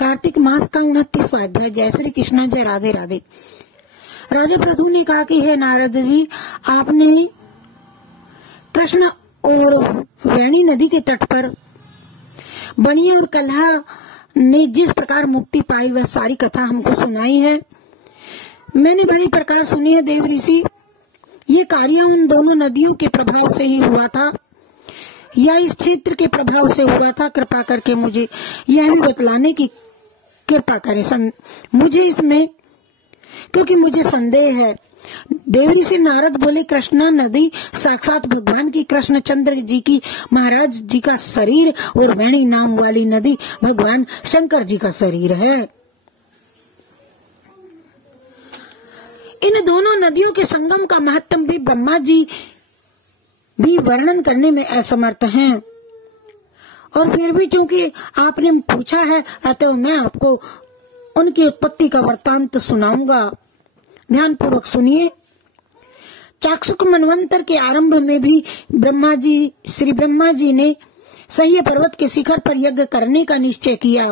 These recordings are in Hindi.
कार्तिक मास का 29वां अध्याय। जय श्री कृष्ण, जय राधे राधे। राजा पृथु ने कहा कि हे नारद जी, आपने कृष्ण और वेणी नदी के तट पर बनिया और कलह ने जिस प्रकार मुक्ति पाई वह सारी कथा हमको सुनाई है। मैंने बड़ी प्रकार सुनी है देव ऋषि। ये कार्य उन दोनों नदियों के प्रभाव से ही हुआ था या इस क्षेत्र के प्रभाव से हुआ था? कृपा करके मुझे यह भी बतलाने की कृपा करें मुझे इसमें, क्योंकि मुझे संदेह है। देव ऋषि नारद बोले, कृष्णा नदी साक्षात भगवान की कृष्णचंद्र जी की महाराज जी का शरीर और वेणी नाम वाली नदी भगवान शंकर जी का शरीर है। इन दोनों नदियों के संगम का महत्व भी ब्रह्मा जी भी वर्णन करने में असमर्थ हैं, और फिर भी चूंकि आपने पूछा है अतः मैं आपको उनकी उत्पत्ति का वृत्तांत सुनाऊंगा। ध्यान पूर्वक सुनिए। चाक्षुष मनवंतर के आरंभ में भी श्री ब्रह्मा जी ने सह्य पर्वत के शिखर पर यज्ञ करने का निश्चय किया।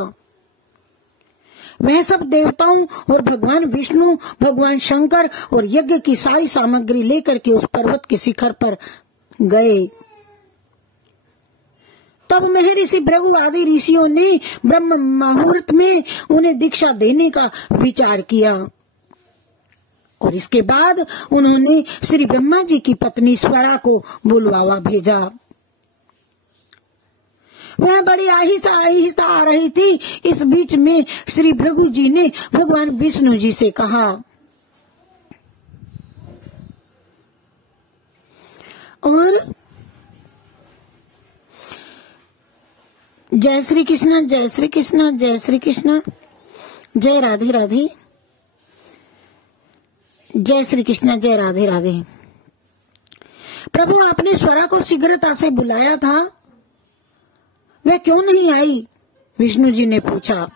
वह सब देवताओं और भगवान विष्णु, भगवान शंकर और यज्ञ की सारी सामग्री लेकर के उस पर्वत के शिखर पर गए। तब महर्षि भृगु आदि ऋषियों ने ब्रह्म मुहूर्त में उन्हें दीक्षा देने का विचार किया, और इसके बाद उन्होंने श्री ब्रह्मा जी की पत्नी स्वरा को बुलवावा भेजा। वह बड़ी आहिस्ता आहिस्ता आ रही थी। इस बीच में श्री भृगु जी ने भगवान विष्णु जी से कहा, और जय श्री कृष्ण, जय श्री कृष्ण, जय श्री कृष्ण, जय राधे राधे, जय श्री कृष्ण, जय राधे राधे। प्रभु, आपने स्वरा को शीघ्रता से बुलाया था, वह क्यों नहीं आई? विष्णु जी ने पूछा।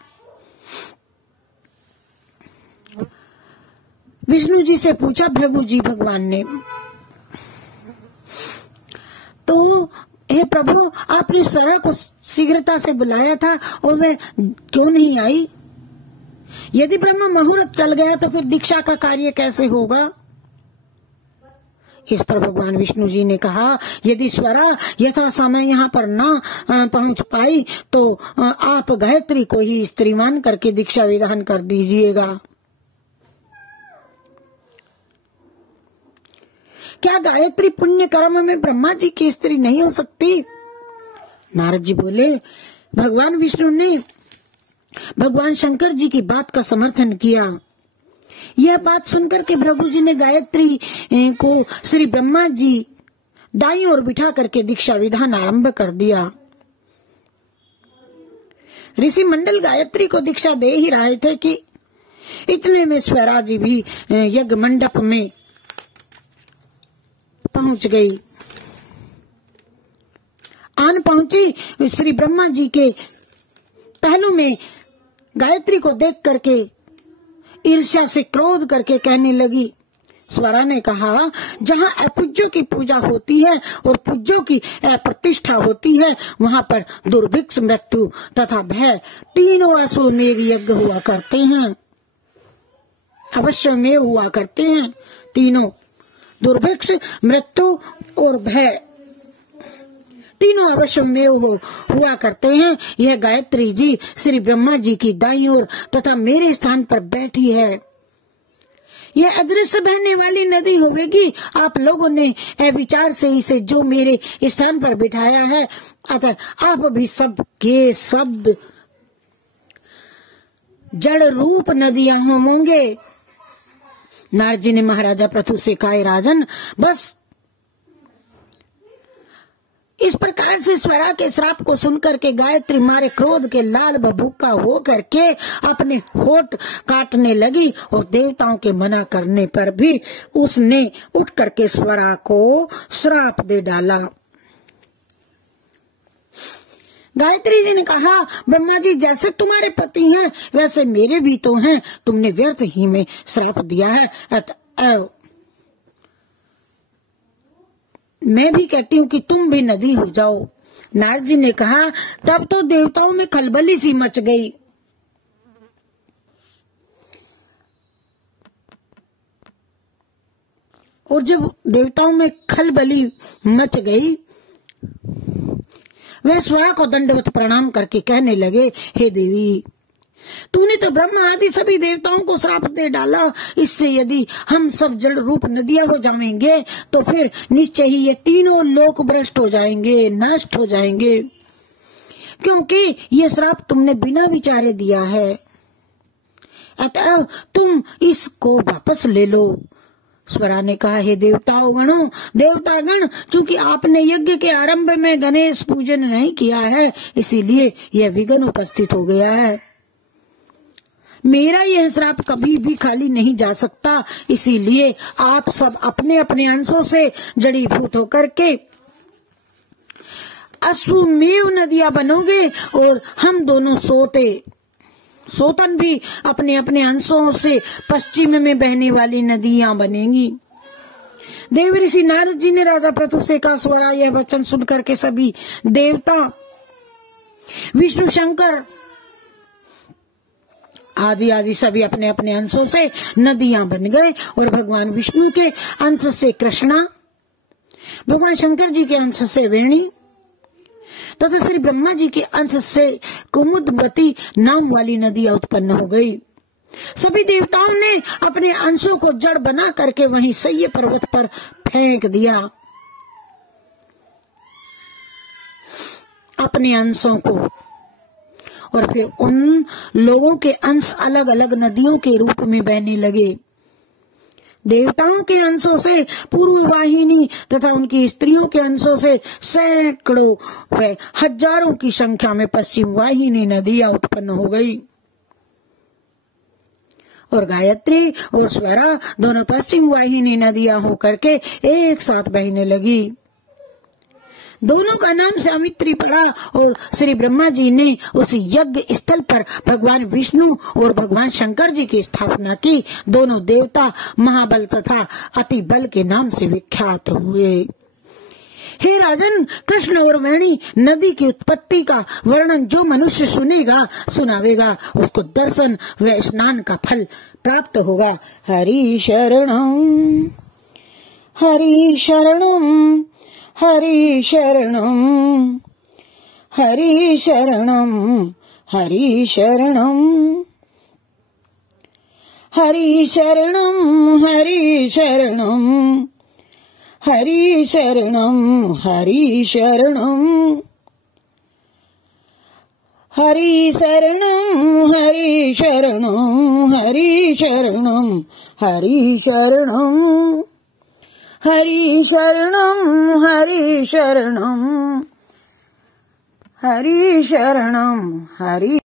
विष्णु जी से पूछा भृगु जी भगवान ने। तो हे प्रभु, आपने स्वरा को शीघ्रता से बुलाया था और वह क्यों नहीं आई? यदि ब्रह्म मुहूर्त चल गया तो फिर दीक्षा का कार्य कैसे होगा? इस पर भगवान विष्णु जी ने कहा, यदि स्वरा यथा समय यहाँ पर न पहुंच पाई तो आप गायत्री को ही स्त्री मान करके दीक्षा विधान कर दीजिएगा। क्या गायत्री पुण्य कर्म में ब्रह्मा जी की स्त्री नहीं हो सकती? नारद जी बोले, भगवान विष्णु ने भगवान शंकर जी की बात का समर्थन किया। यह बात सुनकर के भृगु जी ने गायत्री को श्री ब्रह्मा जी दाईं ओर बिठा करके दीक्षा विधान आरंभ कर दिया। ऋषि मंडल गायत्री को दीक्षा दे ही रहे थे कि इतने में स्वरा जी भी यज्ञ मंडप में पहुंच गई। आन पहुंची श्री ब्रह्मा जी के पहलू में गायत्री को देख करके ईर्ष्या से क्रोध करके कहने लगी। स्वरा ने कहा, जहाँ अपूज्यों की पूजा होती है और पूज्यों की प्रतिष्ठा होती है वहाँ पर दुर्भिक्ष, मृत्यु तथा भय तीनों अश्वमेध यज्ञ हुआ करते हैं। अवश्य में हुआ करते हैं तीनों, दुर्भिक्ष, मृत्यु और भय तीनों अवश्य में हुआ करते हैं। यह गायत्री जी श्री ब्रह्मा जी की दाईं ओर तथा मेरे स्थान पर बैठी है। यह अदृश्य बहने वाली नदी होगी। आप लोगों ने विचार से इसे जो मेरे स्थान पर बिठाया है, अतः आप भी सब के सब जड़ रूप नदियां होंगे। नारद जी ने महाराजा पृथु से कहा, राजन बस। इस प्रकार से स्वरा के श्राप को सुनकर के गायत्री मारे क्रोध के लाल बबूका हो करके अपने होठ काटने लगी, और देवताओं के मना करने पर भी उसने उठ करके स्वरा को श्राप दे डाला। गायत्री जी ने कहा, ब्रह्मा जी जैसे तुम्हारे पति हैं वैसे मेरे भी तो हैं, तुमने व्यर्थ ही में श्राप दिया है। मैं भी कहती हूँ कि तुम भी नदी हो जाओ। नारद जी ने कहा, तब तो देवताओं में खलबली सी मच गई। और जब देवताओं में खलबली मच गई, वे स्वरा को दंडवत प्रणाम करके कहने लगे, हे देवी, तूने तो ब्रह्मा आदि सभी देवताओं को श्राप दे डाला। इससे यदि हम सब जड़ रूप नदियां हो जाएंगे तो फिर निश्चय ही ये तीनों लोक भ्रष्ट हो जाएंगे, नष्ट हो जाएंगे, क्योंकि ये श्राप तुमने बिना विचारे दिया है। अतः तुम इसको वापस ले लो। स्वरा ने कहा, हे देवतागण, चूंकि आपने यज्ञ के आरंभ में गणेश पूजन नहीं किया है, इसीलिए यह विघ्न उपस्थित हो गया है। मेरा यह श्राप कभी भी खाली नहीं जा सकता, इसीलिए आप सब अपने अपने अंशों से जड़ीभूत होकर के अश्वमेव नदियां बनोगे और हम दोनों सोतन भी अपने अपने अंशों से पश्चिम में बहने वाली नदियां बनेंगी। देव ऋषि नारद जी ने राजा पृथु से कहा, स्वरा यह वचन सुनकर के सभी देवता, विष्णु शंकर आदि सभी अपने अपने अंशों से नदियां बन गए और भगवान विष्णु के अंश से कृष्णा, भगवान शंकर जी के अंश से वेणी तथा श्री ब्रह्मा जी के अंश से कुमुदवती नाम वाली नदियां उत्पन्न हो गई। सभी देवताओं ने अपने अंशों को जड़ बना करके वहीं सह्य पर्वत पर फेंक दिया। अपने अंशों को, और फिर उन लोगों के अंश अलग अलग नदियों के रूप में बहने लगे। देवताओं के अंशों से पूर्व वाहिनी तथा उनकी स्त्रियों के अंशों से सैकड़ों व हजारों की संख्या में पश्चिम वाहिनी नदियां उत्पन्न हो गई और गायत्री और स्वरा दोनों पश्चिम वाहिनी नदियां होकर के एक साथ बहने लगी। दोनों का नाम सावित्री पड़ा और श्री ब्रह्मा जी ने उस यज्ञ स्थल पर भगवान विष्णु और भगवान शंकर जी की स्थापना की। दोनों देवता महाबल तथा अति बल के नाम से विख्यात हुए। हे राजन, कृष्ण और वेणी नदी की उत्पत्ति का वर्णन जो मनुष्य सुनेगा सुनावेगा, उसको दर्शन व स्नान का फल प्राप्त होगा। हरि शरणम हरि शरणम हरि शरणम हरि शरणम हरि शरणम हरि शरणम हरि शरणम हरि शरणम हरि शरणम हरि शरणम हरि शरणम हरि शरणम हरि शरणम हरि शरणम हरि शरणम हरि शरणम हरि